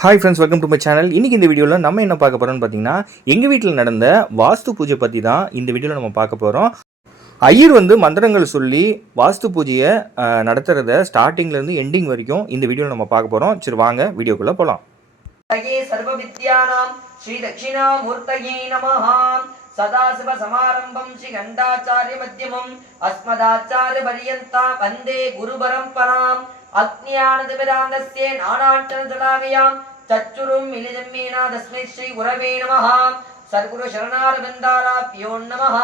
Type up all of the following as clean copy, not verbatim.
Hi friends, welcome to my channel. இன்றைக்கி இந்த வீடியோவில் நம்ம என்ன பார்க்க போகிறோம்னு பார்த்தீங்கன்னா, எங்கள் வீட்டில் நடந்த வாஸ்து பூஜை பற்றி தான் இந்த வீடியோவில் நம்ம பார்க்க போகிறோம். ஐயர் மந்திரங்கள் சொல்லி வாஸ்து பூஜையை நடத்துகிறத ஸ்டார்டிங்லேருந்து எண்டிங் வரைக்கும் இந்த வீடியோவில் நம்ம பார்க்க போகிறோம். சரி வாங்க வீடியோக்குள்ளே போகலாம். ஸ்ரீ தட்சிணாமூர்த்தயே நமஹ. சதாசிவ சமாரம்பம் ஸ்ரீ கண்டாச்சாரிய மத்தியமம் அஸ்மதாச்சாரிய பரியந்தாம் வந்தே குரு பரம்பராம். அக்ஞானதிபிராந்தஸ்ய நானாட்டனஜலாகயாம் சச்சுரும் மிலிதம்மீனா தஸ்மை ஸ்ரீ குரவே நமஹ. சர்க்குரு சரணாரவிந்தாராப்யோ நமஹ.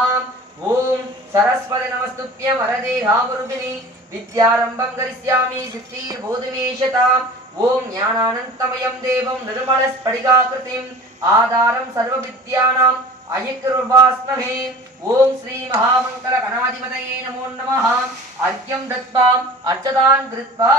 ஓம் சரஸ்வதி நமஸ்துப்யம் வரதே ராமருபிணி வித்யாரம்பம் கரிஷ்யாமி சித்தீர் போதுமேஷதாம். ஓம் ஞானானந்தமயம் தேவம் நிர்மல ஸ்படிகாகிருதிம் ஆதாரம் சர்வ வித்யானாம் அயக்ருர்வாஸ்மஹே. ஓம் ஸ்ரீ மகாமங்கல கணாதிபதயே நமோ நமஹ. அர்க்யம் தத்வாம் அர்ச்சதான் கிருத்வா.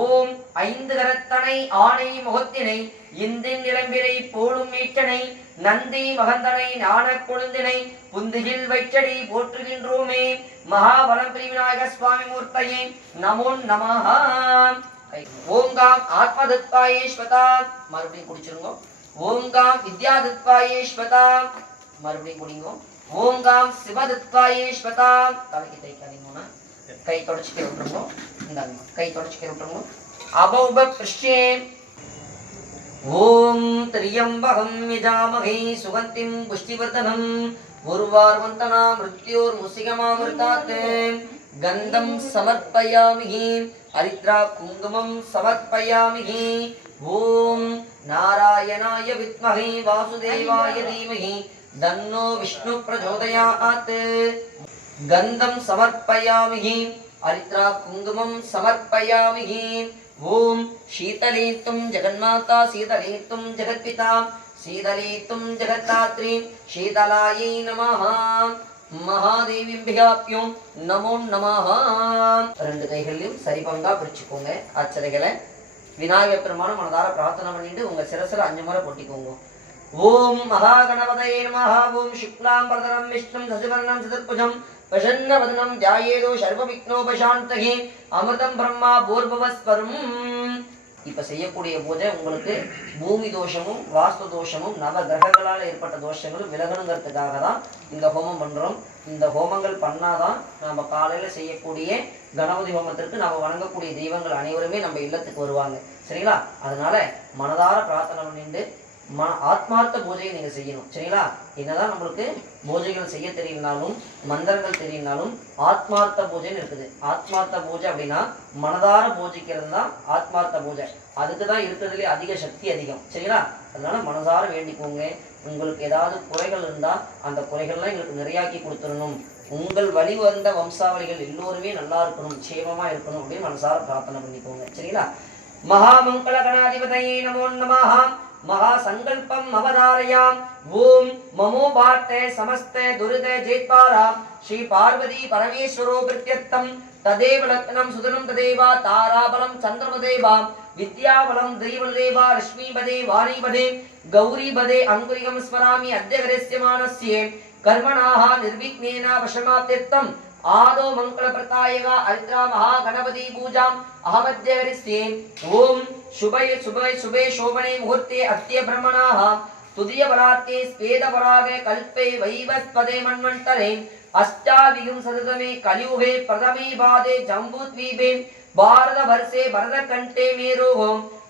ஓம் ஐந்து கரத்தனை ஆணை முகத்தினை இந்தின் நிலம்பிரை போலும் மீட்டனை நந்தி மகந்தனை ஞான கொழுந்தினை புந்தியில் வைச்சடி போற்றுகின்றோமே. மகாபலம் பிரிவிநாயக சுவாமி மூர்த்தையே நமோ நமஹ. ஓங்காம் ஆத்மதத்வாயேஸ்வதா. மறுபடியும் குடிச்சிருங்க. ஓங்காம் வித்யாதத்வாயேஸ்வதா. மறுபடியும் குடிங்க. ஓங்காம் சிவதத்வாயேஸ்வதா. தலைக்கு தைக்காதீங்க, கை தொடச்சிக்க விட்டுருங்க. இந்தாங்க கை தொடச்சிக்க விட்டுருங்க. அபௌப கிருஷ்ணே. ஓம் திரியம்பகம் யஜாமஹே சுகந்திம் புஷ்டிவர்தனம் உர்வார்வந்தனா மிருத்யோர் முசிகமாமிருதாத். கந்தம் சமர்ப்பயாமி ஹரித்ரா குங்குமம் சமர்ப்பயாமி. ஓம் நாராயணாய வித்மஹே வாசுதேவாய தீமஹி தன்னோ விஷ்ணு பிரச்சோதயாத். கந்தம் சமர்ப்பயாமி ஹரித்ரா குங்குமம் சமர்ப்பயாமி. ஓம் சீதலேத்தும் ஜெகன்மாதா சீதலேத்தும் ஜெகத்பிதா சீதலேத்தும் ஜெகத்தாத்ரி சீதலாயை நமஹ. மகாதேவிபியாப்யும் நமோ நமஹ. ரெண்டு கைகளையும் சரிபங்கா பிரிச்சுக்கோங்க. அச்சதைகளை விநாயகர் பெருமானும் மனதார பிரார்த்தனை பண்ணிட்டு உங்க சிரசுல 5 முறை பொட்டிக்கோங்க. ஓம் மகா கணபதயே நமஹ. ஓம் சுக்லாம் பரதரம் விஷ்ணும் சசிவர்ணம் சதுர்புஜம் பிரசன்ன வதனம் தியாயேதோ சர்வ விக்னோபசாந்தகே அமிர்தம் பிரம்மா பூர்பவஸ்வரம். இப்ப செய்யக்கூடிய பூஜை உங்களுக்கு பூமி தோஷமும் வாஸ்து தோஷமும் நவ கிரகங்களால் ஏற்பட்ட தோஷங்களும் விலகணுங்கிறதுக்காக தான் இந்த ஹோமம் பண்றோம். இந்த ஹோமங்கள் பண்ணாதான் நம்ம காலையில செய்யக்கூடிய கணபதி ஹோமத்திற்கு நம்ம வணங்கக்கூடிய தெய்வங்கள் அனைவருமே நம்ம இல்லத்துக்கு வருவாங்க. சரிங்களா? அதனால மனதார பிரார்த்தனை பண்ணிட்டு ஆத்மார்த்த பூஜையை நீங்க செய்யணும். சரிங்களா? என்னதான் நம்மளுக்கு பூஜைகள் செய்ய தெரியலனாலும் மந்திரங்கள் தெரியலனாலும் ஆத்மார்த்த பூஜைன்னு இருக்குது. ஆத்மார்த்த பூஜை அப்படின்னா மனதார பூஜிக்கிறது தான் ஆத்மார்த்த பூஜை. அதுக்கு தான் இருக்கிறதுலே அதிக சக்தி அதிகம். சரிங்களா? அதனால மனதார வேண்டிக்கோங்க. உங்களுக்கு ஏதாவது குறைகள் இருந்தா அந்த குறைகள்லாம் எங்களுக்கு நிறையாக்கி கொடுத்துடணும். உங்கள் வழி வந்த வம்சாவளிகள் எல்லோருமே நல்லா இருக்கணும், சேமமா இருக்கணும் அப்படின்னு மனசார பிரார்த்தனை பண்ணிக்கோங்க. சரிங்களா? மகாமங்கல கணாதிபதியே நமோ நமஹ. महासंकल्पम अवधारयाम. ओम ममो भारते समस्ते दुरिते जेत्पाराम श्री पार्वती परमेश्वरो प्रत्यत्तम तदेव लग्नं सुदनं तदेव ताराबलं चंद्रमदेवा विद्याबलं दैवदेवा रश्मिबदे वाणीबदे गौरीबदे अंकुरिकं स्मरामि अद्य गृह्यमानस्य कर्मणाः निर्विघ्नेन वशमाप्त्यर्थम् आदो मंगल प्रतायगा हरिद्रा महागणपति पूजाम अहमद्य करिष्ये. ओम शुभे शुभे शुभे शोभने मुहूर्ते अद्य ब्रह्मणाः तुदीय बलार्के स्वेद परागे कल्पे वैवस्पदे मन्वन्तरे अष्टाविंशतितमे कलियुगे प्रथमे पादे जम्बूद्वीपे भारतवर्षे भरतकण्ठे मेरोः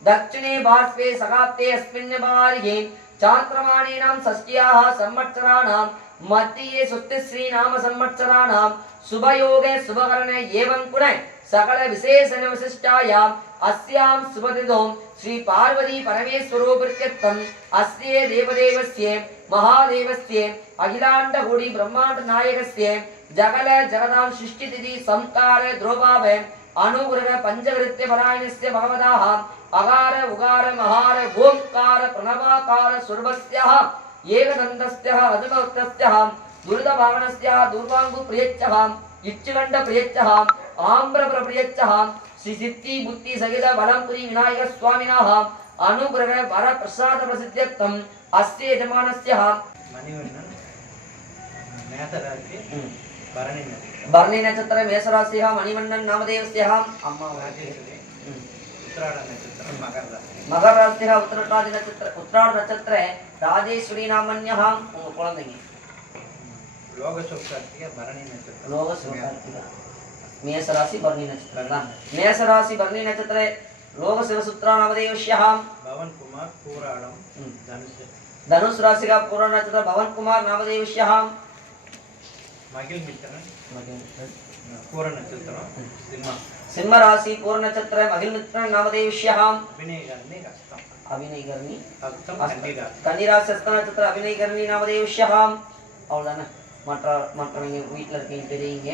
दक्षिणे पार्श्वे सगाप्ते अस्मिन् वार्ये चान्द्रमाणेनां षष्ट्याः संवत्सराणां मध्ये सुस्तिश्री नाम संवत्सराणां शुभयोगे शुभकरणे एवं गुणे सकल विशेषण विशिष्टायां अस्यां शुभतिथौ श्री पार्वती परमेश्वरो प्रत्यत्तम् अस्ये देवदेवस्य महादेवस्य अखिलाण्ड कोटि ब्रह्माण्ड नायकस्य जगल जगदां सृष्टितिथि संस्कार द्रोभाव अनुग्रह पंचकृत्य परायणस्य भगवतः अकार उकार महार ओंकार प्रणवाकार सर्वस्यः एकदन्तस्यः अद्भुतस्यः दुर्दभावनस्यः दुर्वांगु प्रियच्चः इच्छुगण्ड प्रियच्चः आम्रप्र प्रियच्चः श्री सिद्धि बुद्धि सहित बलंपुरी विनायक स्वामिनः अनुग्रह वर प्रसाद प्रसिद्ध्यर्थम् अस्य यजमानस्य भरणी नक्षत्र मेषराशिः मणिवन्नन नामदेवस्य अम्मा மகர ராசியா உத்திரட்டாதி நட்சத்திர உத்திராட நட்சத்திர ராஜேஸ்வரி நாமன்யா உங்க குழந்தைங்க லோக சிவகார்த்திகா மேசராசி பரணி நட்சத்திரம் தான் மேசராசி பரணி நட்சத்திர லோக சிவசுத்ரா நாமதேவஸ்யாம் பவன் குமார் பூராடம் धनुष राशि का पूरा नक्षत्र भवन कुमार नामदेवस्याम मगिल मित्रन पूर्ण नक्षत्र सिंह राशि पूर्ण नक्षत्र मगिल मित्रन नामदेवस्याम अभिनय करनी कन्नी राशि नक्षत्र अभिनय करनी नामदेवस्याम அவ்வளவுதானே மற்றவங்க வீட்டில் இருக்கீங்க பெரியவங்க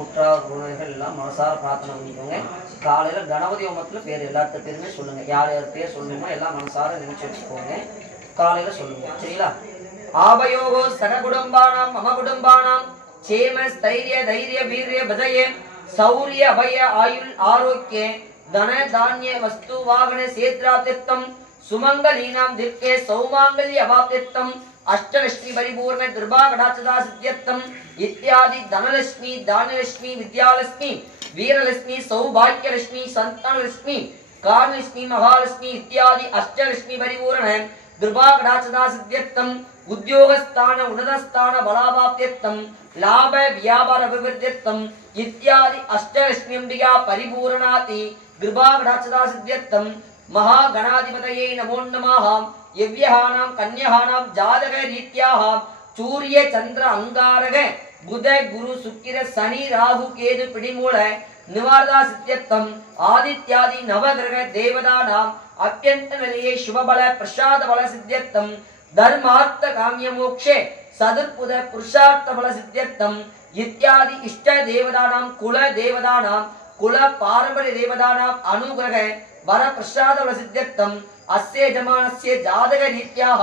உற்றார் உறவினர்கள் எல்லாம் மனசார பிரார்த்தனை பண்ணிக்கோங்க. காலையில் கணபதி ஹோமத்தில் பேர் எல்லாத்த பேருமே சொல்லுங்கள். யார் யார் பேர் சொல்லணுமோ எல்லாம் மனசார நினைச்சு வச்சுக்கோங்க. காலையில சொல்லுங்க சரிங்களா. ஆபயோகோ சக குடும்பானாம் மம குடும்பானாம் சேம ஸ்தைரிய தைரிய வீரிய பஜயே சௌரிய அபய ஆயுள் ஆரோக்கிய தன தானிய வஸ்து வாகன சேத்ராத்திர்த்தம் சுமங்கலீனாம் திர்க்கே சௌமாங்கல்ய அபாப்திர்த்தம் அஷ்டலட்சுமி பரிபூர்ண கிருபாகடாச்சதா சித்தியர்த்தம் இத்தியாதி தனலட்சுமி தானியலட்சுமி வித்யாலட்சுமி வீரலட்சுமி சௌபாக்கியலட்சுமி சந்தானலட்சுமி காரணலட்சுமி மகாலட்சுமி இத்தியாதி அஷ்டலட்சுமி பரிபூரண कृपाकटाक्षदा सिद्ध्यर्थम उद्योगस्थान उन्नतस्थान बलाभाप्त्यर्थम लाभ व्यापार अभिवृद्ध्यर्थम इत्यादि अष्टलक्ष्मी अंबिका परिपूर्णाति कृपाकटाक्षदा सिद्ध्यर्थम महागणाधिपतये नमो नमः. यव्यहानां कन्याहानां जातक रीत्याः सूर्य चंद्र अंगारक बुध गुरु शुक्र शनि राहु केतु पिडिमूल निवारदा सिद्ध्यर्थम आदित्यादि नवग्रह देवतानां अत्यंत निलये शुभ बल प्रसाद बल सिद्ध्यर्थम धर्मार्थ काम्य मोक्षे सदुर्पुद पुरुषार्थ बल सिद्ध्यर्थम इत्यादि इष्ट देवतानां कुल पारंपर्य देवतानां अनुग्रह वर प्रसाद बल सिद्ध्यर्थम अस्य यजमानस्य जातक रीत्याः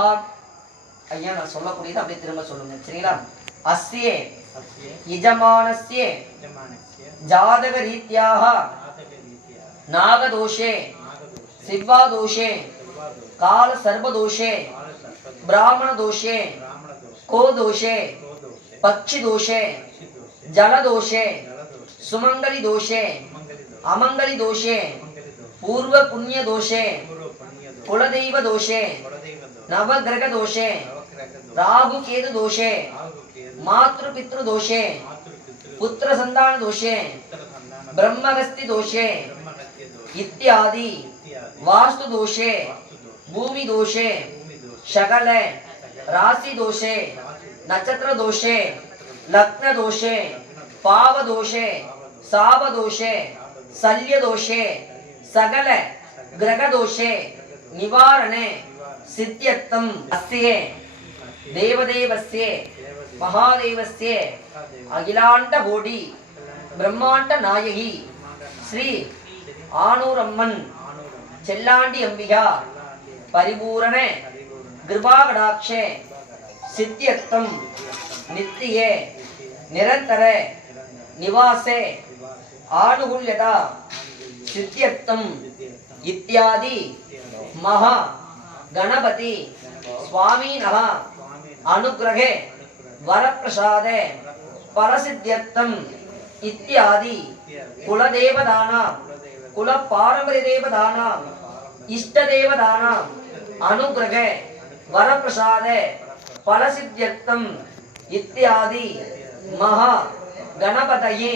ஐயா நான் சொல்லக்கூடியது அப்படியே திரும்ப சொல்லுங்க சரிங்களா. அஸ்ய यजमानस्य जातक रीत्याः नागदोषे सिंहादोषे काल सर्पदोषे ब्राह्मण दोषे को दोषे पक्षी दोषे जल दोषे सुमंगली दोषे अमंगली दोषे पूर्व पुण्य दोषे कुलदैव दोषे नवग्रह दोषे राहु केतु दोषे मातृपितृ दोषे पुत्र संतान दोषे ब्रह्मगस्ति दोषे इत्यादि वास्तु दोषे भूमि दोषे शकल राशि दोषे नक्षत्र दोषे लग्न दोषे पाव दोषे साव दोषे शल्य दोषे सकल ग्रह दोषे निवारणे सिद्ध्यर्थम अस्य देवदेवस्य महादेवस्य अखिलांड कोटि ब्रह्मांड नायकी श्री आनूरम्मन चेल्लांडी अंबिका परिपूर्ण कृपाकटाक्षे सिद्ध्यर्थम नित्ये निरंतर निवासे आनुकूल्यता सिद्ध्यर्थम इत्यादि महा गणपति स्वामिनः अनुग्रहे वरप्रसादे परसिद्ध्यर्थम इत्यादि कुलदेवतानां कुल पारंपर्य देवतानां इष्ट देवतानां अनुग्रहे वरप्रसादे फलसिद्ध्यर्थम इत्यादि महा गणपतये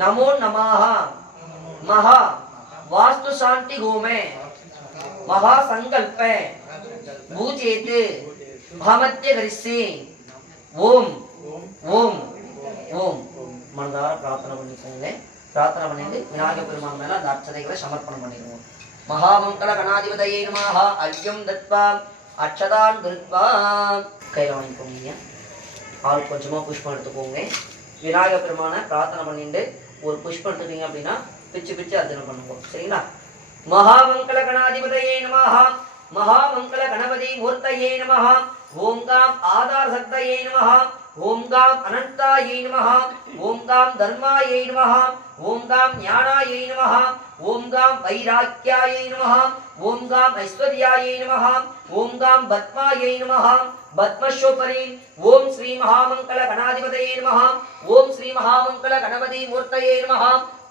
नमो नमः. महा वास्तु शांति होमे महासंकल्प भूजेत भामत्य करिष्ये ओम ओम ओम मनदार प्रार्थना பண்ணிக்கோங்க. प्रार्थना பண்ணிட்டு விநாயகர் பெருமான் மேல அந்த அர்ச்சனைகளை சமர்ப்பணம் பண்ணிடுவோம். महामंगल गणाधिपतये नमः. अर्घ्यं दत्त्वा अक्षतान् कृत्वा கையில வாங்கிக்கோங்க. ஆள் கொஞ்சமா புஷ்பம் எடுத்துக்கோங்க. விநாயகர் பெருமானை பிரார்த்தனை பண்ணிட்டு ஒரு புஷ்பம் எடுத்துட்டீங்க அப்படின்னா பிச்சு பிச்சு அர்ச்சனை பண்ணுவோம் சரிங்களா. महामंगल गणाधिपतये नमः. महामंगल गणपति मूर्तये नमः. ओम गाम आधार शक्तये नमः. ओम गाम अनंताये नमः. ओम गाम धर्माये नमः. ओम गाम ज्ञानाये नमः. ओम गाम वैराग्याये नमः. ओम गाम ऐश्वर्याये नमः. ओम गाम पद्माये नमः. पद्मशोपरि ओम श्री महामंगल गणाधिपतये नमः. ओम श्री महामंगल गणपति मूर्तये नमः.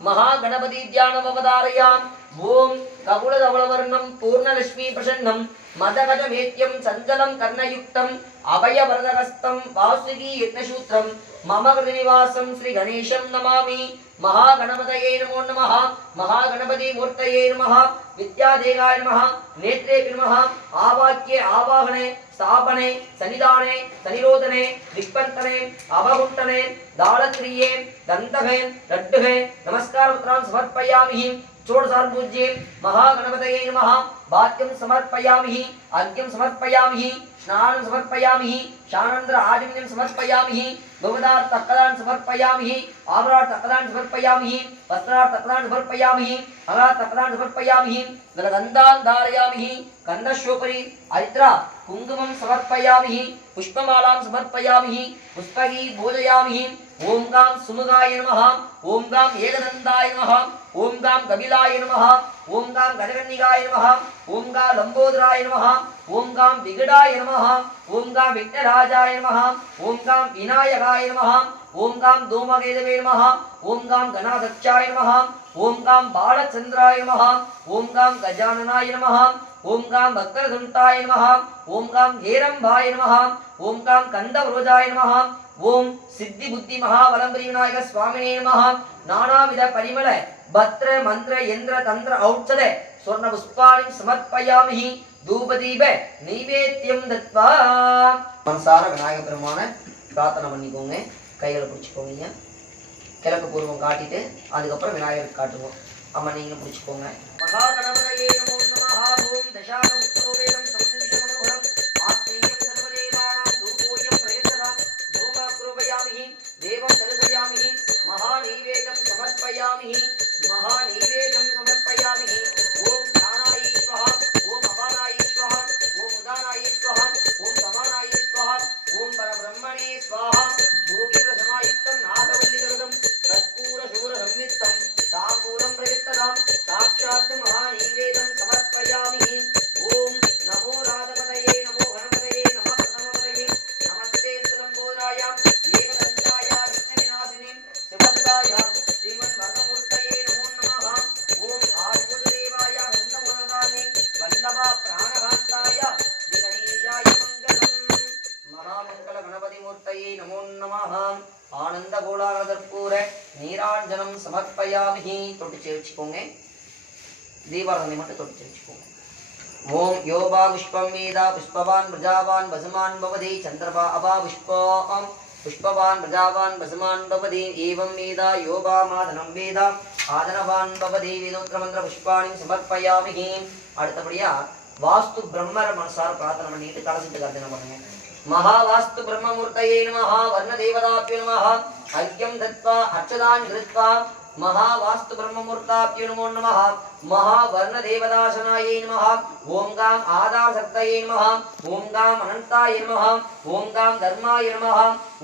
महागणपति ध्यानम् अवधारयामि. ஓம் கபுலதவளவர்ணம் பூர்ணலட்சுமி பிரசன்னம் மதகஜமேத்யம் சஞ்சலம் கர்ணயுக்தம் அபயவரதஹஸ்தம் வாசுகி யக்ஞசூத்ரம் மம கிருநிவாசம் ஸ்ரீ கணேசம் நமாமி. மகாகணபதயே நமோ நமः. மகாகணபதி மூர்த்தயே நமः. வித்யாதேகாய நமः. நேத்ரேபி நமः. ஆவாக்யே ஆவாகனே ஸ்தாபனே சன்னிதானே சனிரோதனே திக்பந்தனே அவகுண்டனே தாளத்ரியே தந்தகே லட்டுகே நமஸ்காரபத்ரான் சமர்ப்பயாமி. षोडशार्पूज्ये महागणपतये नमः. भाग्यं समर्पयामि, अर्घ्यं समर्पयामि, स्नानं समर्पयामि, शानन्द्र आचमनं समर्पयामि, भवदार्थकदान् समर्पयामि, आभरार्थकदान् समर्पयामि, वस्त्रार्थकदान् समर्पयामि, अगार्थकदान् समर्पयामि, गलगन्धान् धारयामि, कन्नशोपरि हरिद्रा कुङ्कुमं समर्पयामि, पुष्पमालां समर्पयामि, पुष्पैः पूजयामि. ओम गां सुमुगाय नमः. ओम गां एकदन्ताय नमः. ओम गां कपिलाय नमः. ओम गां गजकन्निकाय नमः. ओम गां लंबोदराय नमः. ओम गां विकटाय नमः. ओम गां विघ्नराजाय नमः. ओम गां विनायकाय नमः. ओम गां धूमकेतवे नमः. ओम गां गणाध्यक्षाय नमः. ओम गां बालचंद्राय नमः. ओम गां गजाननाय नमः. ओम गां वक्रतुण्डाय नमः. ओम गां हेरम्बाय नमः. ओम गां कन्दवरोजाय नमः. ओम सिद्धि बुद्धि महाबलंबरी विनायक स्वामिने नमः. नानाविध परिमल भद्र मंत्र यंत्र तंत्र औषध स्वर्ण पुष्पाणि समर्पयामि. धूपदीप नैवेद्यम दत्वा मनसाர விநாயக பெருமானை பிரார்த்தனை பண்ணிக்கோங்க. கைகளை பிடிச்சுக்கோங்க. கிழக்கு பூர்வம் காட்டிட்டு அதுக்கப்புறம் விநாயகர் காட்டுவோம். அம்மா நீங்களும் பிடிச்சுக்கோங்க. மகா கணபதியே நமோ நமஹ. ஓம் தசாக முக்தோவேதம் சம்நிஷம் மனோகரம் ஆத்மேயம் சர்வதேவானாம் தூபோயம் பிரயத்தனம் தோமாக்ரோபயாமி தேவம் தரிசயாமி மகா நைவேதம் சமர்ப்பயாமி. மகா நைவேதம் சமர்ப்பயாமி. ஓம் ஞானாய ஸ்வஹ. ஓம் அபானாய ஸ்வஹ. ஓம் உதானாய ஸ்வஹ. ஓம் சமானாய ஸ்வஹ. ஓம் பரபிரம்மணே ஸ்வஹ. பூகிர சமாயுக்தம் நாகவல்லிகரதம் கற்பூர சூர சம்யுக்தம் தாம்பூலம் பிரயத்தனம் சாட்சாத் மகா நைவேதம் சமர்ப்பயாமி. ஓம் நமோ ராதபதயே நமோ கணபதயே நமோ பிரதமபதயே நமஸ்தே ஸ்தலம்போதராய ஏகதந்தாய விக்னவிநாசினி சிவசுதாய ஸ்ரீமன் வர்ணமூர்த்தயே நமோ நமः. ஓம் ஆதிபூததேவாய கந்தமுனதானி வல்லபா பிராணகாந்தாய ஸ்ரீ கணேசாய மங்களம். மகாமங்கள கணபதி மூர்த்தயே நமோ நமः. ஆனந்த கோலாகல கற்பூர நீராஞ்சனம் சமர்ப்பயாமி. தொட்டு சேவிச்சுக்கோங்க. தீபாராதனை மட்டும் தொட்டு சேவிச்சுக்கோங்க. ஓம் யோபா புஷ்பம் வேதா புஷ்பவான் பிரஜாவான் வசுமான் பவதி சந்திரபா அபா புஷ்பம் புஷ்பவான் பிரஜாவான் வசுமான் பவதி ஏவம் வேதா யோபா மாதனம் வேதா ஆதனவான் பவதி வேதோத்திர மந்திர புஷ்பாணி சமர்ப்பயாமி. அடுத்தபடியா வாஸ்து பிரம்மர மனசார பிரார்த்தனை பண்ணிட்டு கலசிட்டு கர்த்தனை பண்ணுங்க. महावास्तु ब्रह्ममूर्तये नमः. वर्णदेवताभ्यो नमः. अर्घ्यं दत्त्वा अर्चनानि कृत्वा महावास्तु ब्रह्ममूर्ताभ्यो नमो नमः. महावर्णदेवताशनायै नमः. ओम गां आदाशक्तये नमः. ओम गां अनन्ताय नमः. ओम गां धर्माय नमः.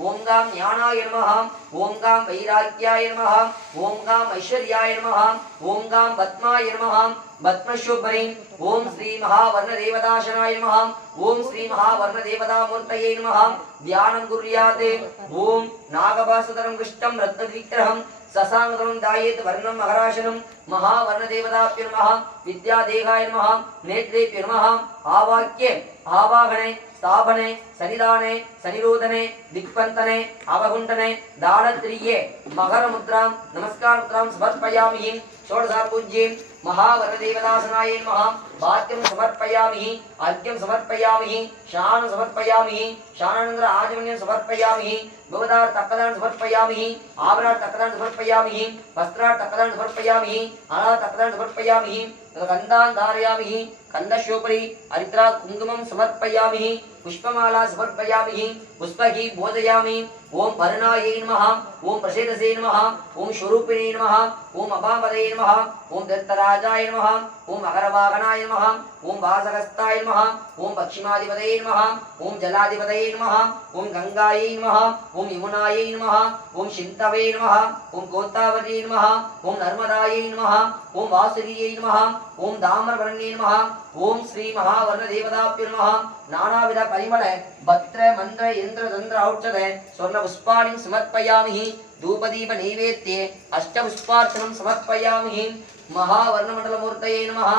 ओम गां ज्ञानाय नमः. ओम गां वैराग्याय नमः. ओम गां ऐश्वर्याय नमः. ओम गां पद्माय नमः. पद्मशोभने ओम श्री महावर्णदेवताशनाय नमः. ओम श्री महावर्णदेवतामूर्तये नमः. ध्यानं कुर्यात्. ओम नागभासधरं कृष्णं रत्नविग्रहं ससांगं दायेत् वर्णं मकराशनं महावर्णदेवताभ्यो नमः. विद्यादेहाय नमः. नेत्रेभ्यो नमः. आवाक्ये आवाहने स्थापने सनिधाने सनिरोधने दिक्पन्तने अवगुण्ठने दानत्रिये मकरमुद्रां नमस्कारमुद्रां समर्पयामि. षोडशार्पूज्ये महावरदेवतासनाय नमः. भाग्यं समर्पयामि. अर्घ्यं समर्पयामि. स्नानं समर्पयामि. स्नानानन्तर आचमनं समर्पयामि. भवदार्थकदान् समर्पयामि. आभरार्थकदान् समर्पयामि. वस्त्रार्थकदान् समर्पयामि. अनार्थकदान् समर्पयामि. गन्धान् धारयामि. कन्नशोपरि हरिद्रा कुङ्कुमं समर्पयामि. पुष्पमाला समर्पयामि. पुष्पैः पूजयामि. ओम वरुणायै नमः. ओम प्रसेदसे नमः. ओम स्वरूपिणे नमः. ओम अपामदये नमः. ओम दत्तराजाय नमः. ओम अगरवाहनाय नमः. ओम वासहस्ताय नमः. ओम पश्चिमाधिपतये नमः. ओम जलाधिपतये नमः. ओम गंगायै नमः. ओम यमुनायै नमः. ओम शिन्तवे नमः. ओम गोदावरी नमः. ओम नर्मदायै नमः. ओम वासुकियै नमः. ओम दाम्रवर्णे नमः. ओम श्री महावर्णदेवताभ्यो नमः. नानाविध परिमल भद्र मंत्र यंत्र तंत्र औषध स्वर्ण पुष्पाणि समर्पयामि. धूपदीप नैवेद्ये अष्टपुष्पार्चनं समर्पयामि. महावर्णमण्डलमूर्तये नमः।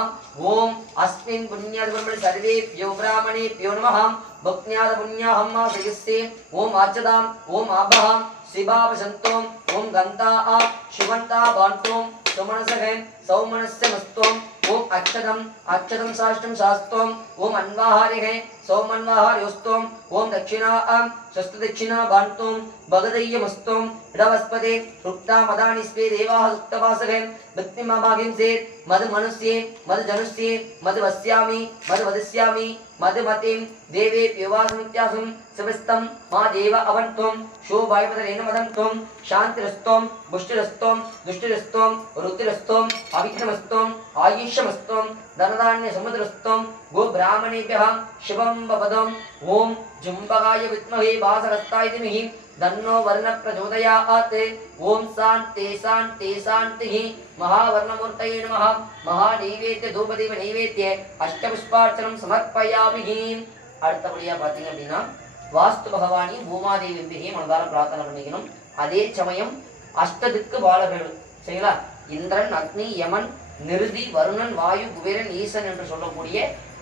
ओम अस्मिन् पुण्यादिब्रह्मणि सर्वेभ्यो ब्राह्मणेभ्यो नमः। भक्त्यादपुण्याहं मासयस्ये ओम आचदाम ओम आभहाम शिवावसन्तोम ओम गन्ता शिवन्ता बान्तोम सुमनसहे सौमनस्य मस्तोम ओम अक्षतम साष्टम शास्तोम ओम अन्वाहारिहे सौमन्वाहार्योस्तोम ओम दक्षिणा स्वस्त दक्षिणा बान्तोम भगदय्यमस्तोम इडवस्पदे रुक्ता मदानि स्वे देवाः सुक्तवासगे भक्तिमाभागिं से मद मनुष्ये मद जनुष्ये मद वस्यामि मद वदिष्यामि मद मतिं देवे प्यवासमित्यासुं सविस्तं मा देव अवन्तुं शोभायपदरेण मदन्तुं शान्तिरस्तों पुष्टिरस्तों दुष्टिरस्तों रुद्रस्तों अविघ्नमस्तों आयुष्यमस्तों धनधान्य समुद्रस्तों गो ब्राह्मणेभ्यः शिवं वपदम् ओम जुम्बगाय विद्महे वासहस्ताय धीमहि तन्नो वर्ण प्रचोदयात्। ओम शान्ति शान्ति शान्तिः। महावर्णमूर्तये नमः। महानैवेद्य धूपदीप नैवेद्य अष्टपुष्पार्चनं समर्पयामि। அடுத்தபடியா பாத்தீங்க அப்படின்னா வாஸ்து பகவானி பூமாதேவி அம்பிகையை மனதார பிரார்த்தனை பண்ணிக்கணும். அதே சமயம் அஷ்டதிக்கு பாலகர்கள் சரிங்களா, இந்திரன் அக்னி யமன் நிருதி வருணன் வாயு குபேரன் ஈசன் என்று சொல்லக்கூடிய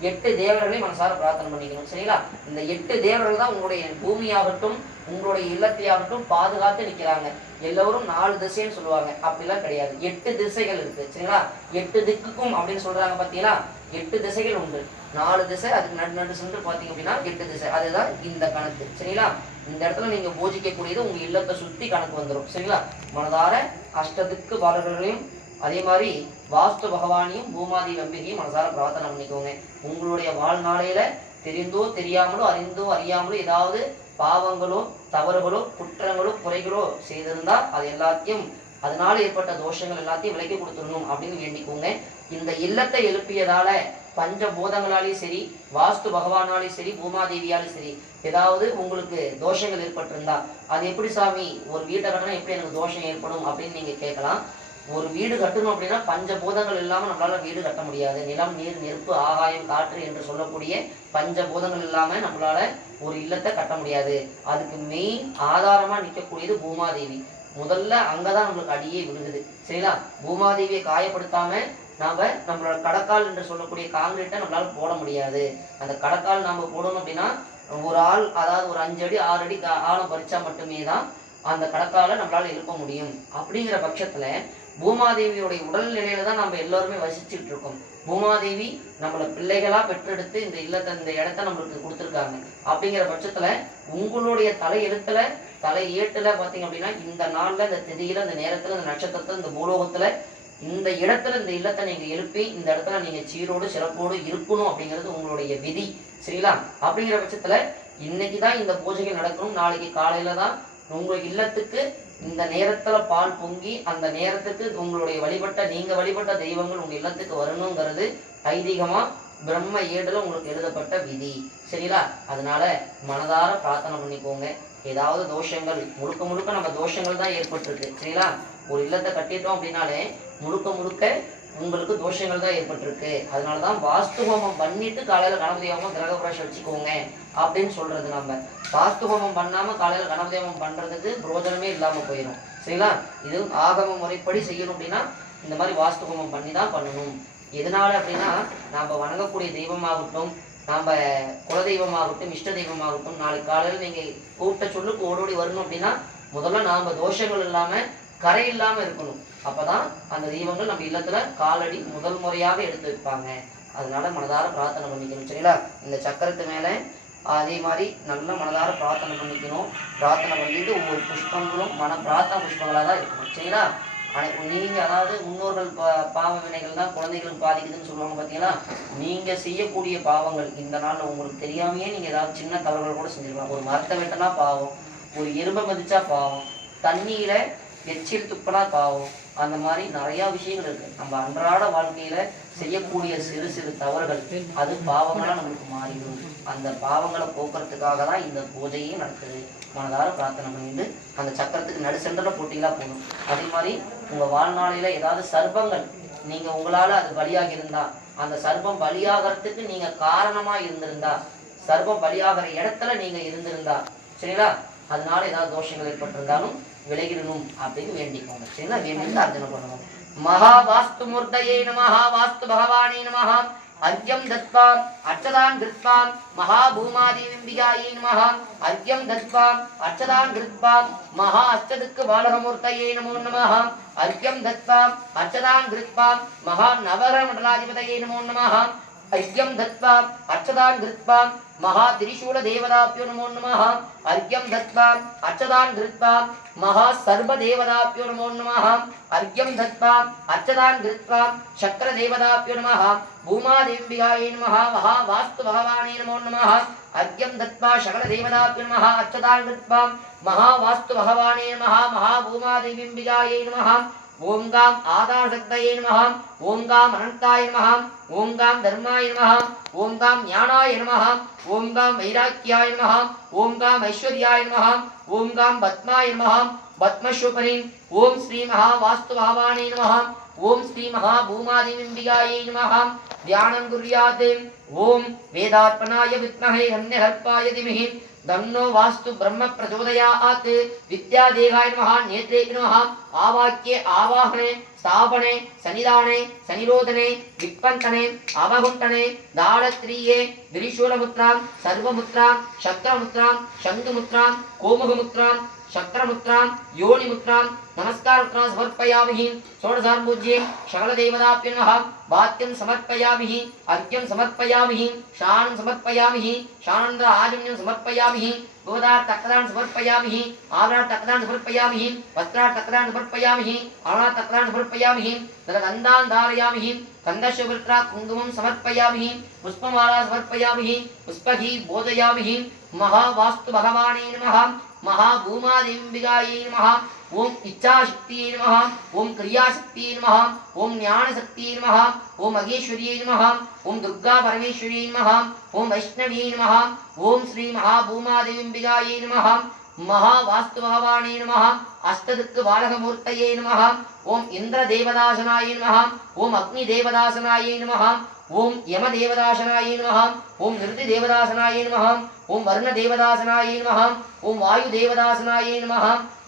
8 தேவர்களை மனசார பிரார்த்தனை பண்ணிக்கணும் சரிங்களா. இந்த 8 தேவர்கள் தான் உங்களுடைய பூமியாகட்டும் உங்களுடைய இல்லத்தையாகட்டும் பாதுகாத்து நிற்கிறாங்க. எல்லோரும் 4 திசைன்னு சொல்லுவாங்க, அப்படிலாம் கிடையாது. 8 திசைகள் இருக்கு சரிங்களா. 8 திக்குக்கும் அப்படின்னு சொல்றாங்க பார்த்தீங்களா, 8 திசைகள் உண்டு. 4 திசை அதுக்கு நடு சென்று பார்த்தீங்க அப்படின்னா 8 திசை, அதுதான் இந்த கணக்கு சரிங்களா. இந்த இடத்துல நீங்க பூஜிக்கக்கூடியது உங்க இல்லத்தை சுத்தி கணக்கு வந்துடும் சரிங்களா. மனதார அஷ்டதிக்கு பாலகர்களையும் அதே மாதிரி வாஸ்து பகவானையும் பூமாதேவி அம்பிகையும் மனசார பிரார்த்தனை பண்ணிக்கோங்க. உங்களுடைய வாழ்நாளையில தெரிந்தோ தெரியாமலோ அறிந்தோ அறியாமலோ ஏதாவது பாவங்களோ தவறுகளோ குற்றங்களோ குறைகளோ செய்திருந்தா அது எல்லாத்தையும் அதனால ஏற்பட்ட தோஷங்கள் எல்லாத்தையும் விலக்கி கொடுத்துடணும் அப்படின்னு வேண்டிக்கோங்க. இந்த இல்லத்தை எழுப்பியதால பஞ்சபூதங்களாலேயும் சரி வாஸ்து பகவானாலையும் சரி பூமாதேவியாலும் சரி ஏதாவது உங்களுக்கு தோஷங்கள் ஏற்பட்டிருந்தா அது எப்படி சாமி ஒரு வீட்டை கட்டினா எப்படி எனக்கு தோஷம் ஏற்படும் அப்படின்னு நீங்க கேட்கலாம். ஒரு வீடு கட்டணும் அப்படின்னா பஞ்சபூதங்கள் இல்லாம நம்மளால வீடு கட்ட முடியாது. நிலம் நீர் நெருப்பு ஆகாயம் காற்று என்று சொல்லக்கூடிய பஞ்சபூதங்கள் இல்லாம நம்மளால ஒரு இல்லத்தை கட்ட முடியாது. அதுக்கு மெயின் ஆதாரமா நிற்கக்கூடியது பூமாதேவி. முதல்ல அங்கதான் நம்மளுக்கு அடியே விழுகுது சரிங்களா. பூமாதேவியை காயப்படுத்தாம நம்மளோட கடக்கால் என்று சொல்லக்கூடிய காங்கிரீட்டை நம்மளால போட முடியாது. அந்த கடக்கால் நாம போடணும் அப்படின்னா ஒரு ஆள் அதாவது ஒரு 5 அடி 6 அடி ஆழம் பறிச்சா மட்டுமே தான் அந்த கடக்கால நம்மளால எழுப்ப முடியும். அப்படிங்கிற பட்சத்துல பூமாதேவியோடைய உடல் நிலையில தான் நம்ம எல்லாருமே வசிச்சுட்டு இருக்கோம். பூமாதேவி நம்மளை பிள்ளைகளா பெற்றெடுத்து இந்த இல்லத்தை இந்த இடத்த நம்மளுக்கு கொடுத்துருக்காங்க. அப்படிங்கிற பட்சத்துல உங்களுடைய தலை எழுத்துல தலை ஏட்டுல பாத்தீங்க அப்படின்னா இந்த நாள்ல இந்த திதியில இந்த நேரத்துல இந்த நட்சத்திரத்துல இந்த பூலோகத்துல இந்த இடத்துல இந்த இல்லத்தை நீங்க எழுப்பி இந்த இடத்துல நீங்க சீரோடு சிறப்போடு இருக்கணும் அப்படிங்கிறது உங்களுடைய விதி சரிங்களா. அப்படிங்கிற பட்சத்துல இன்னைக்குதான் இந்த பூஜைகள் நடக்கணும். நாளைக்கு காலையில தான் உங்க இல்லத்துக்கு இந்த நேரத்துல பால் பொங்கி அந்த நேரத்துக்கு உங்களுடைய நீங்க வழிபட்ட தெய்வங்கள் உங்க இல்லத்துக்கு வரணுங்கிறது ஐதீகமா பிரம்ம ஏடுல உங்களுக்கு எழுதப்பட்ட விதி சரிங்களா. அதனால மனதார பிரார்த்தனை பண்ணிக்கோங்க. ஏதாவது தோஷங்கள் முழுக்க நம்ம தோஷங்கள் தான் ஏற்பட்டிருக்கு சரிங்களா. ஒரு இல்லத்தை கட்டிட்டோம் அப்படின்னாலே முழுக்க உங்களுக்கு தோஷங்கள் தான் ஏற்பட்டிருக்கு. அதனாலதான் வாஸ்து ஹோமம் பண்ணிட்டு காலையில கணபதி ஹோமம் கிரக பிரவேசம் வச்சுக்கோங்க அப்படின்னு சொல்றது. நம்ம வாஸ்து ஹோமம் பண்ணாம காலையில கணபதி ஹோமம் பண்றதுக்கு பிரோஜனமே இல்லாம போயிடும் சரிங்களா. இது ஆகம முறைப்படி செய்யணும் அப்படின்னா இந்த மாதிரி வாஸ்து ஹோமம் பண்ணி தான் பண்ணணும். எதனால அப்படின்னா நாம வணங்கக்கூடிய தெய்வமாகட்டும் நாம குலதெய்வமாகட்டும் இஷ்ட தெய்வமாகட்டும் நாளைக்கு காலையில நீங்க கூப்பிட்ட சொல்லுக்கு ஓடோடி வரணும் அப்படின்னா முதல்ல நாம தோஷங்கள் இல்லாம கரை இல்லாம இருக்கணும். அப்பதான் அந்த தெய்வங்கள் நம்ம இல்லத்துல காலடி முதல் முறையாக எடுத்து வைப்பாங்க. அதனால மனதார பிரார்த்தனை பண்ணிக்கணும் சரிங்களா. இந்த சக்கரத்து மேல அதே மாதிரி நல்ல மனதார பிரார்த்தனை பண்ணிக்கணும். பிரார்த்தனை பண்ணிட்டு ஒவ்வொரு புஷ்பங்களும் பிரார்த்தனை புஷ்பங்களா தான் இருக்கணும் சரிங்களா. நீங்க அதாவது முன்னோர்கள் பாவ வினைகள் தான் குழந்தைகளுக்கு பாதிக்குதுன்னு சொல்லுவாங்க பார்த்தீங்களா. நீங்க செய்யக்கூடிய பாவங்கள் இந்த நாள்ல உங்களுக்கு தெரியாமையே நீங்க ஏதாவது சின்ன தவறுகள் கூட செஞ்சிருக்கலாம். ஒரு மரத்தை வெட்டினா பாவம், ஒரு எறும்பை மதிச்சா பாவம், தண்ணியில எச்சில் துப்பனா பாவம், அந்த மாதிரி நிறைய விஷயங்கள் இருக்கு. நம்ம அன்றாட வாழ்க்கையில செய்யக்கூடிய சிறு தவறுகள் அது பாவங்களா நம்மளுக்கு மாறிடும். அந்த பாவங்களை போக்குறதுக்காக தான் இந்த பூஜையே நடக்குது. மனதார பிரார்த்தனை பண்ணிட்டு அந்த சக்கரத்துக்கு நடு சென்றல போட்டீங்களா போகணும். அதே மாதிரி உங்க வாழ்நாளையில ஏதாவது சர்ப்பங்கள் நீங்க உங்களால அது பலியாகி இருந்தா அந்த சர்ப்பம் பலியாகிறதுக்கு நீங்க காரணமா இருந்திருந்தா சர்ப்பம் பலியாகிற இடத்துல நீங்க இருந்திருந்தா சரிங்களா. அதனால ஏதாவது தோஷங்கள் ஏற்பட்டிருந்தாலும் விலகிடணும் அப்படின்னு வேண்டிக்கோங்க சரிங்களா. வேண்டிட்டு அர்ச்சனை பண்ணணும். महावास्तुमूर्तये नमः वास्तु भगवाने नमः अर्घ्यं दत्त्वा अर्चतान् कृत्वा महाभूमादेवीम्बिकायै नमः अर्घ्यं दत्त्वा अर्चतान् कृत्वा महा अष्टदिक्पालकमूर्तये नमो नमः अर्घ्यं दत्त्वा अर्चतान् कृत्वा महानवग्रहमण्डलाधिपतये नमो नमः अर्घ्यं दत्त्वा अर्चतान् कृत्वा महात्रिशूलदेवताभ्यो नमो नमः अर्घ्यं दत्त्वा अर्चतान् कृत्वा महासर्वदेवताभ्यो नमो नमः अर्घ्यं दत्त्वा अर्चतान् कृत्वा शक्रदेवताभ्यो नमः भूमादेवीम्बिकायै नमः महावास्तु भगवाने नमो नमः अर्घ्यं दत्त्वा शकलदेवताभ्यो नमः अर्चतान् कृत्वा महावास्तु भगवाने नमः महाभूमादेवीम्बिकायै नमः ओम गाम आधारशक्तये नमः ओम गाम अनंताय नमः ओम गाम धर्माय नमः ओम गाम ज्ञानाय नमः ओम गाम वैराग्याय नमः ओम गाम ऐश्वर्याय नमः ओम गाम पद्माय नमः पद्मशोपनि ओम श्री महावास्तु भगवाने नमः ओम श्री महाभूमादेवीम्बिकायै नमः ध्यानं कुर्यात् ओम वेदार्पणाय विद्महे हिरण्यगर्भाय धीमहि तन्नो वास्तु ब्रह्म प्रचोदयात् विद्यादेहाय नमः नेत्रे नमः आवाक्ये आवाहने स्थापने सन्निधाने सनिरोधने विप्पन्तने अवगुण्टने दाळत्रिये त्रिशूलमुद्रां सर्वमुद्रां शक्रमुद्रां शङ्खमुद्रां कोमुखमुद्रां शक्रमुद्रां योनिमुद्रां नमस्कारमुद्रां समर्पयामि षोडशार्पूज्ये सकलदेवताभ्यो नमः वाद्यं समर्पयामि अर्घ्यं समर्पयामि शानं समर्पयामि शानन्द्र आजन्यं समर्पयामि गोदार तक्रान् समर्पयामि आभरण तक्रान् समर्पयामि वस्त्रान् तक्रान् समर्पयामि आभरण तक्रान् समर्पयामि गन्धान् धारयामि गन्धस्य वस्त्रा कुङ्कुमं समर्पयामि पुष्पमाला समर्पयामि पुष्पघी बोधयामि महावास्तु भगवाने नमः महाभूमादेवीम्बिकायै नमः ओम इच्छाशक्तिये नमः ओम क्रियाशक्तिये नमः ओम ज्ञानशक्तिये नमः ओम महेश्वर्यै नमः ओम दुर्गा परमेश्वर्यै नमः ओम वैष्णवी नमः ओम श्री महाभूमादेवीम्बिकायै नमः महावास्तु भगवाने नमः अष्टदिक्पालकमूर्तये नमः ओम इंद्रदेवदासनाय नमः ओम अग्निदेवदासनाय नमः ओम यमदेवदासनाय नमः ओम नृतिदेवदासनाय नमः ओम वर्णदेवदासनाय नमः ओम वायुदेवदासनाय नमः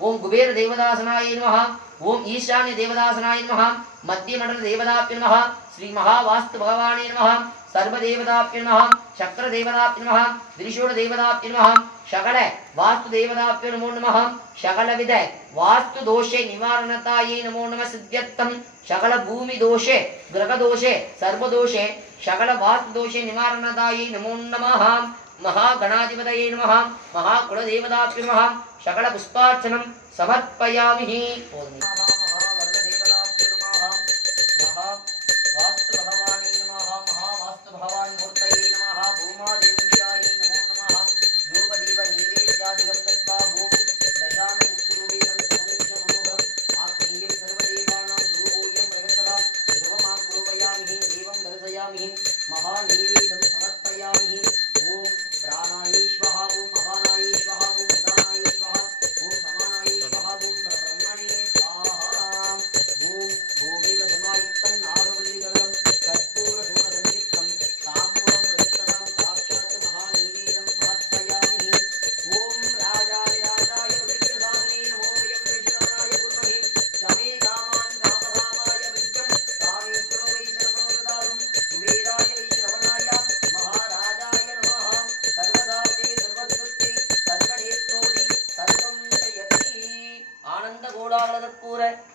ओम कुबेरदेवदासनाय नमः ओम ईशान्यदेवदासनाय नमः मध्यमण्डलदेवताभ्यो नमः श्री महावास्तु भगवाने नमः सर्वदेवताभ्यो नमः शक्रदेवताभ्यो नमः त्रिशूलदेवताभ्यो नमः शकल वास्तुदेवताभ्यो नमो नमः शकलविध वास्तुदोषे निवारणतायै नमो नमः सिद्ध्यर्थं शकल भूमिदोषे ग्रहदोषे सर्वदोषे शकल वास्तुदोषे निवारणतायै नमो नमः महागणाधिपतये नमः महाकुलदेवताभ्यो नमः शकल पुष्पार्चनं समर्पयामि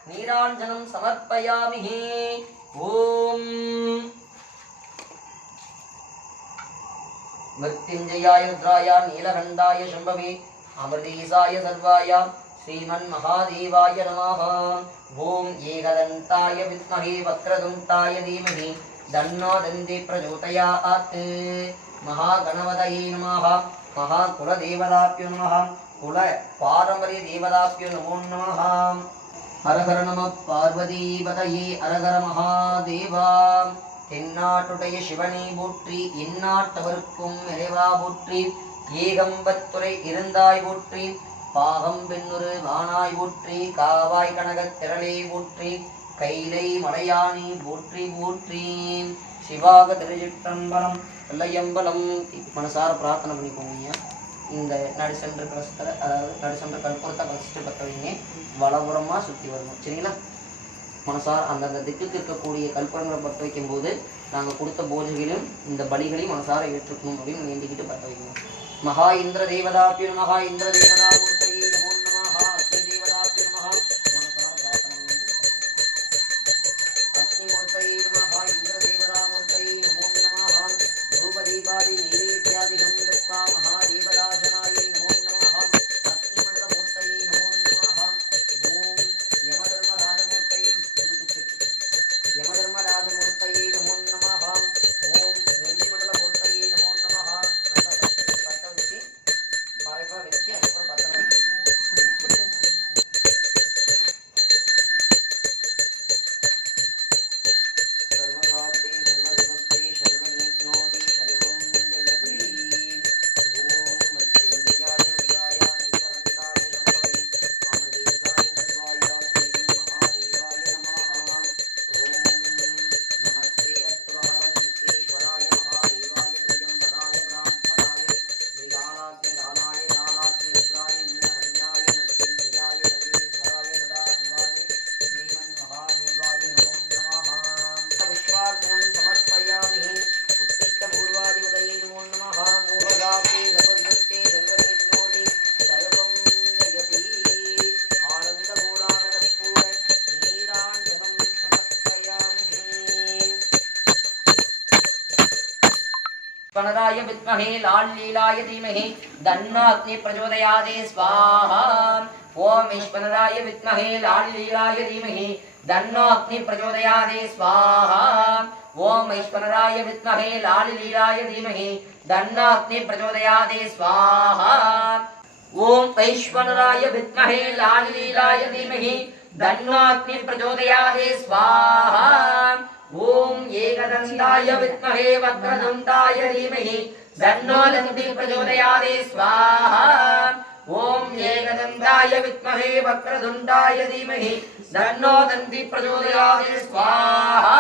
नीराञ्जनं समर्पयामि ओम मृत्युंजयाय रुद्राय नीलकण्ठाय शम्भवे अमृतेशाय सर्वाय श्रीमन्महादेवाय नमः ओम एकदन्ताय विद्महे वक्रतुण्डाय धीमहि तन्नो दन्ति प्रचोदयात् महागणपतये नमः महाकुलदेवताभ्यो नमः कुल पारंपरिक देवताभ्यो नमो नमः हर हर नमः पार्वतीपतये हर हर महादेवा தென்னாட்டுடைய சிவனை போற்றி எந்நாட்டவர்க்கும் இறைவா போற்றி ஏகம்பத்துரை இருந்தாய் போற்றி பாகம் பெண்ணுரு வானாய் போற்றி காவாய் கனகத் திரளே போற்றி கைலை மலையானி போற்றி போற்றி சிவாக திருச்சிற்றம்பலம் வெள்ளையம்பலம் மனசார பிரார்த்தனை பண்ணிக்கோங்க. இந்த நடுசென்ற கலசத்தில் அதாவது நடுசென்ற கற்பூரத்தை கலசிட்டு பற்ற வைங்க. வலபுறமாக சுற்றி வரணும். சரிங்களா? மனசார் அந்தந்த திக்குக்கு இருக்கக்கூடிய கல்பங்களை பற்ற வைக்கும்போது நாங்கள் கொடுத்த பூஜைகளையும் இந்த பலிகளையும் மனசார ஏற்றுக்கணும் அப்படின்னு வேண்டிக்கிட்டு பற்ற வைக்கணும். மகா இந்திர தேவதாபிய மகா இந்திர தேவதா மூர்த்தையே நமோ நமஹ அக்னி தேவதாபிய மகா மனசார பிரார்த்தனை. அக்னி மூர்த்தையே நமஹ இந்திர தேவதா மூர்த்தையே நமோ நமஹ ரூப தீபாதி நைவேத்யாதிகம் தத்வா மகா தேவதாசனாயே நமோ நமஹ அக்னி மண்டல மூர்த்தையே நமோ நமஹ ஓம் யமதர்மராஜமூர்த்தையே யமதர்மராஜமூர்த்தையே நமோ நமஹ ஓம் வெள்ளி மண்டல மூர்த்தையே நமோ நமஹ பட்ட வச்சு மறைப்பா வச்சு அதுக்கப்புறம் பத்திரம் சர்வகாப்தே சர்வவிதத்தே சர்வநீத்னோதி சர்வம் ஜெயதி ஓம் மத்யுஞ்சயாய ருத்ராய நீலகண்டாய சம்பவே அமரேசாய சர்வாய ஸ்ரீ மகாதேவாய நமஹ ஓம் நமஸ்தே அஸ்து பகவன்னிஸ்வராய மகாதேவாய திரியம்பராய பிராந்தராய ஸ்ரீகாலாக்ஞகாலாய காலாக்ஞ ருத்ராய நீலகண்டாய மத்யுஞ்சயாய சர்வேஸ்வராய சதாசிவாய ஸ்ரீமன் மகாதேவாய நமோ நமஹ விஸ்வார்த்தனம் சமர்ப்பயாமி உத்திஷ்ட பூர்வாதிபதயே நமோ நமஹ பூர்வகாப்தே சர்வவிதத்தே சர்வநீத்னோதி சர்வம் ஜெயதி ஆனந்த மூலானரப்பூர நீராஞ்சனம் சமர்ப்பயாமி वनराय विद्महे लाल्लीलाय धीमहि तन्नाग्नि प्रचोदयात् स्वाहा ओम ईश्वराय विद्महे लाल्लीलाय धीमहि तन्नाग्नि प्रचोदयात् स्वाहा ओम ईश्वराय विद्महे लाल्लीलाय धीमहि तन्नाग्नि प्रचोदयात् स्वाहा ओम ऐश्वराय विद्महे लाल्लीलाय धीमहि तन्नाग्नि प्रचोदयात् स्वाहा ओम एकदन्ताय विद्महे वक्रतुण्डाय धीमहि तन्नो दन्ति प्रचोदयात् स्वाहा ओम एकदन्ताय विद्महे वक्रतुण्डाय धीमहि तन्नो दन्ति प्रचोदयात् स्वाहा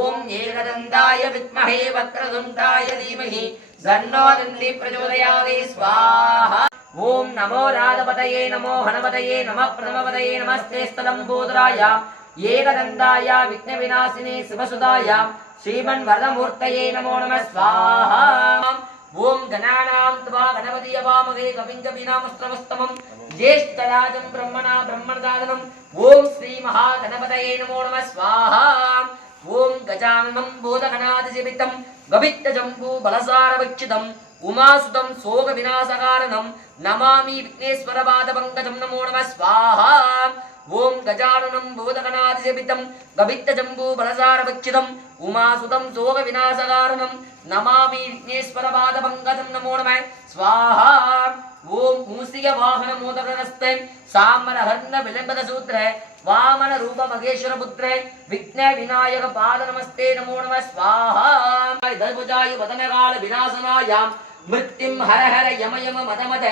ओम एकदन्ताय विद्महे वक्रतुण्डाय धीमहि तन्नो दन्ति प्रचोदयात् स्वाहा ओम नमो राधपतये नमो हनुमतये नमः प्रथमपतये नमस्ते स्थलम्बोदराय एकदन्ताय विघ्नविनाशिने शिवसुताय श्रीमन्वरदमूर्तये नमो नमः स्वाहा ओम गणानां त्वा गणपति अवामहे कविं कवीनामुस्तमस्तमं ज्येष्ठराजं ब्रह्मणा ब्रह्मणदानम् ओम श्री महागणपतये नमो नमः स्वाहा ओम गजाननं बोधगणादिसेवितं गवित्तजम्बू बलसारभक्षितम् उमासुतं शोकविनाशकारणं नमामि विघ्नेश्वरपादपङ्कजं नमो नमः स्वाहा ओम गजाननं बोधगणादिसेवितं गवित्तजम्बू बलसारभक्षितम् उमासुतं शोकविनाशकारणं नमामि विघ्नेश्वरपादपङ्कजं नमो नमः स्वाहा ओम मूषिक वाहन मोदकस्ते सामरहर्ण विलंबदसूत्र वामन रूप महेश्वर पुत्र विघ्न विनायक पाद नमस्ते नमो नमः स्वाहा दर्भुजाय वदनकाल विनाशनाय मृत्युं हर हर यम यम मद मद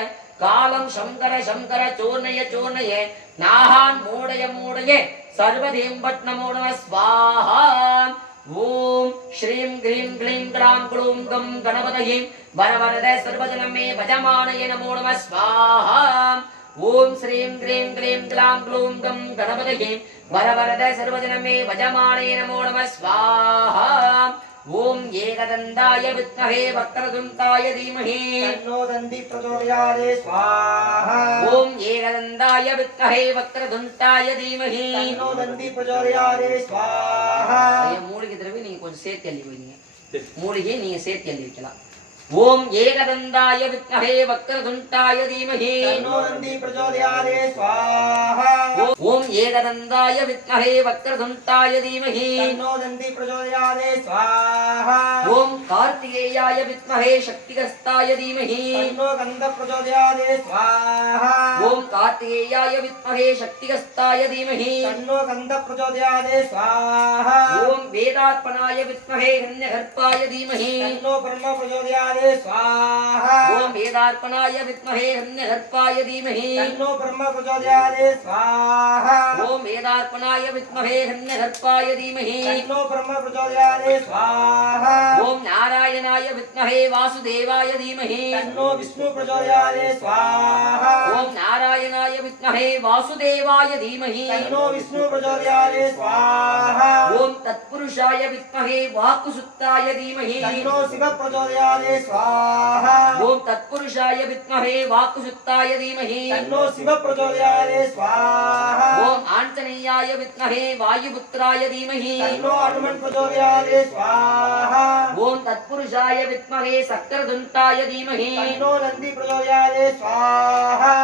कालं शंकर शंकर चूर्णय चूर्णय नाहान् मूढय मूढय सर्वधीं भट् नमो नमः स्वाहा ओम श्रीं ग्रीं ग्लीं ग्लां क्लूं गं गणपतये वरवरद सर्वजनं मे भजमानये नमो नमः स्वाहा ओम श्रीं ग्रीं ग्लीं ग्लां क्लूं गं गणपतये वरवरद सर्वजनं मे भजमानये नमो नमः स्वाहा ओम एकदन्ताय विद्महे वक्रतुण्डाय धीमहि तन्नो दन्ति प्रचोदयात् स्वाहा ओम एकदन्ताय विद्महे वक्रतुण्डाय धीमहि तन्नो दन्ति प्रचोदयात् स्वाहा ये मूलिके द्रव्य நீங்க கொஞ்சம் சேர்த்து எழுதி வைங்க மூலிகை நீங்க சேர்த்து எழுதி வைக்கலாம் ओम एकदन्ताय विद्महे वक्रतुण्डाय धीमहि तन्नो दन्ति प्रचोदयात् स्वाहा ओम एकदन्ताय विद्महे वक्रतुण्डाय धीमहि तन्नो दन्ति प्रचोदयात् स्वाहा ओम कार्तिकेयाय विद्महे शक्तिहस्ताय धीमहि तन्नो गन्ध प्रचोदयात् स्वाहा ओम कार्तिकेयाय विद्महे शक्तिहस्ताय धीमहि तन्नो गन्ध प्रचोदयात् स्वाहा ओम वेदात्मनाय विद्महे हिरण्यगर्भाय धीमहि तन्नो ब्रह्म प्रचोदयात् प्रचोदयाते स्वाहा ओम वेदार्पणाय विद्महे हिरण्यगर्भाय धीमहि तन्नो ब्रह्म प्रचोदयाते स्वाहा ओम वेदार्पणाय विद्महे हिरण्यगर्भाय धीमहि तन्नो ब्रह्म प्रचोदयाते स्वाहा ओम नारायणाय विद्महे वासुदेवाय धीमहि तन्नो विष्णु प्रचोदयाते स्वाहा ओम नारायणाय विद्महे वासुदेवाय धीमहि तन्नो विष्णु प्रचोदयाते स्वाहा ओम तत्पुरुषाय विद्महे वाक्सुत्ताय धीमहि तन्नो शिव प्रचोदयाते स्वाहा ओम तत्पुरुषाय विद्महे वाक्सुत्ताय धीमहि तन्नो शिव प्रचोदयाते स्वाहा ओम आंजनेयाय विद्महे वायुपुत्राय धीमहि तन्नो हनुमन् प्रचोदयाते स्वाहा ओम तत्पुरुषाय विद्महे शक्तिर्दुष्टाय धीमहि तन्नो नन्दी प्रचोदयाते स्वाहा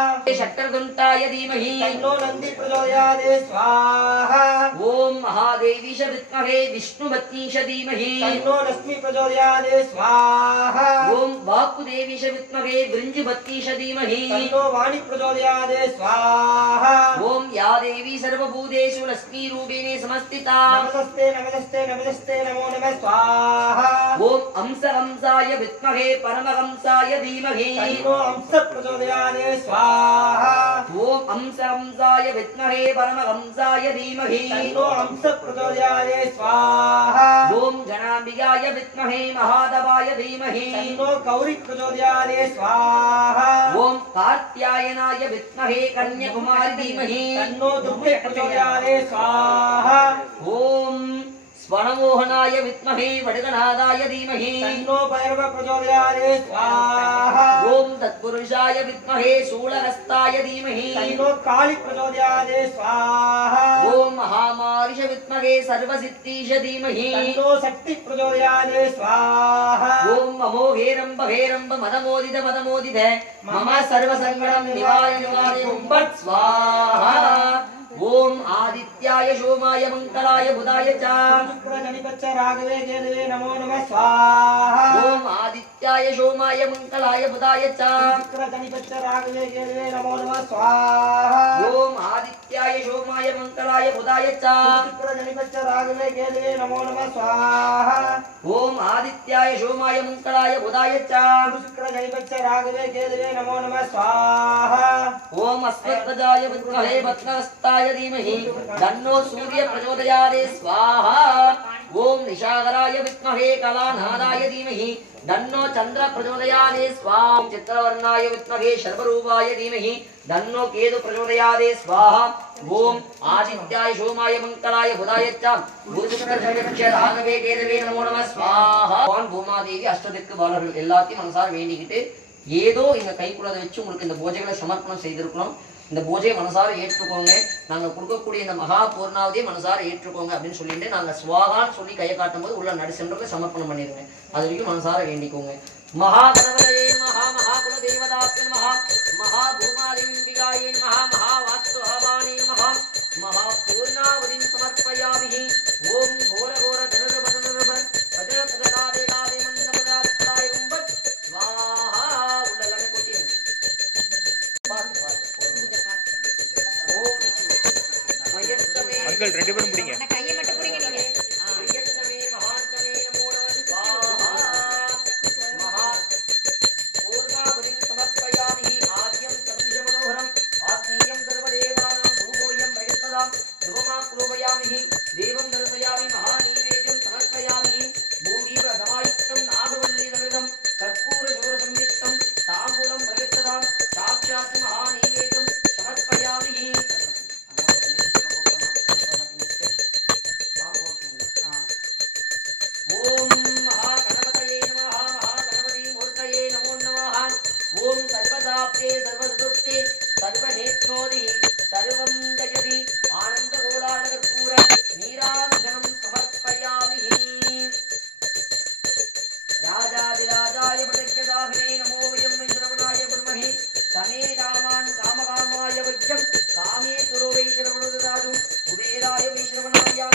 शक्तिर्दुष्टाय धीमहि तन्नो नन्दी प्रचोदयाते स्वाहा ओम महादेवीश विद्महे विष्णुपत्नीश धीमहि तन्नो लक्ष्मी प्रचोदयाते स्वाहा ओम वाक्देवीश विद्महे वृंजपत्नीश धीमहि तन्नो वाणी प्रचोदयाते स्वाहा ओम या देवी सर्वभूतेषु लक्ष्मी रूपेण समस्थिता नमस्ते नमस्ते नमस्ते नमो नमः स्वाहा ओम हंसाय विद्महे परमहंसाय धीमहि तन्नो हंस प्रचोदयाते स्वाहा ओम हंसाय विद्महे परमहंसाय धीमहि तन्नो हंस प्रचोदयाते स्वाहा ओम गणाम्बिकाय विद्महे महादेवाय धीमहि तन्नो गौरी प्रचोदयाते स्वाहा ओम कात्यायनाय विद्महे कन्याकुमारी धीमहि तन्नो दुर्गे प्रचोदयाते स्वाहा ओम स्वनमोहनाय विद्महे वडगनादाय धीमहि तन्नो भैरव प्रचोदयाते स्वाहा ओम तत्पुरुषाय विद्महे शूलहस्ताय धीमहि तन्नो काली प्रचोदयाते स्वाहा ओम महामारिष विद्महे सर्वसिद्धीश धीमहि तन्नो शक्ति प्रचोदयाते स्वाहा ओम अमोघेरंब हेरंब मदमोदित मदमोदित मम सर्वसंगणं निवारय निवारय ओम भट स्वाहा ओम आदित्याय सोमाय मंगलाय बुधाय च शुक्रजनिपच्च राघवे केतवे नमो नमः स्वाहा ओम आदित्याय सोमाय मंगलाय बुधाय च शुक्रजनिपच्च राघवे केतवे नमो नमः स्वाहा ओम आदित्याय सोमाय मंगलाय बुधाय च शुक्रजनिपच्च राघवे केतवे नमो नमः स्वाहा ओम आदित्याय सोमाय मंगलाय बुधाय च शुक्रजनिपच्च राघवे केतवे नमो नमः स्वाहा ओम अस्मद्गजाय विद्महे पद्महस्ताय धीमहि तन्नो सूर्य प्रचोदयाते स्वाहा ओम निशाकराय विद्महे कलानादाय धीमहि तन्नो चंद्र प्रचोदयाते स्वाहा चित्रवर्णाय विद्महे शर्वरूपाय धीमहि तन्नो केतु प्रचोदयाते स्वाहा ओम आदित्याय सोमाय मंगलाय बुधाय च गुरुशुक्र ராகவே கேதவே நமோ நம ஸ்வாஹா பூமாதேவி அஷ்டதிக்கு பாலர்கள் எல்லாத்தையும் மனசார வேண்டிக்கிட்டு ஏதோ இந்த கைக்குள்ளதை வச்சு உங்களுக்கு இந்த பூஜைகளை சமர்ப்பணம் செய்திருக்கணும். இந்த பூஜையை மனசார ஏற்றுக்கோங்க. நாங்கள் கொடுக்கக்கூடிய இந்த மகா பூர்ணாவதியை மனசார ஏற்றுக்கோங்க அப்படின்னு சொல்லிட்டு நாங்கள் ஸ்வாகான்னு சொல்லி கையை காட்டும் போது உள்ள நடு சென்றுக்கு சமர்ப்பணம் பண்ணிடுங்க. அது வரைக்கும் மனசார வேண்டிக்கோங்க. மகா கணவரே மகா மகா குல தேவதாப்தன் மகா மகா பூமாதிம்பிகாயே மகா மகா வாஸ்து ஆபானே மகா மகா பூர்ணாவதிம் சமர்ப்பயாமி. ஓம் கோர கோர தனுர பதனுர பத பதகாதே காதே மந்தபதாத்ராய உம்பத் ஸ்வாஹா. உள்ள எல்லாமே கொட்டிடுங்க. பாத்து பாத்து ஓம் மயத்தமே மக்கள் ரெண்டு பேரும் பிடிங்க. கையை மட்டும் பிடிங்க நீங்க. மயத்தமே மகாந்தமே நமோ நம ஸ்வாஹா. மகா பூர்ணாவதிம் சமர்ப்பயாமி. ஆத்யம் சமிஞ்ச மனோஹரம் ஆத்மீயம் சர்வதேவானாம் ரூபோயம் பிரயத்ததாம் ருபமாக்ரோபயாமி. தேவம் தர்மயாமி மகாநீவேத்யம் சமர்ப்பயாமி. பூரி பிரதமாயுக்தம் நாகவல்லிதமிதம் கற்பூர சோர சம்யுக்தம் தாம்பூலம் பிரயத்ததாம் சாட்சாத் மகாநீவேத்யம் சமர்ப்பயாமி. ஓம் மகா கணபதயே நமः. மகா கணபதி மூர்த்தயே நமோ நமः. ஓம் சர்வதாப்தே சர்வசதுர்த்தே சர்வநேத்னோதி சர்வம் ஜயதி ஆனந்த கோலால கற்பூர நீராஞ்சனம் சமர்ப்பயாமி. ராஜாதிராஜாய பிரத்யதாகவே நமோ வயம் வைஷ்ணவனாய குர்மஹே சமே ராமான் காமகாமாய வஜ்ஜம் காமே சுரோ வைஷ்ணவனுதாது குபேராய வைஷ்ணவனாய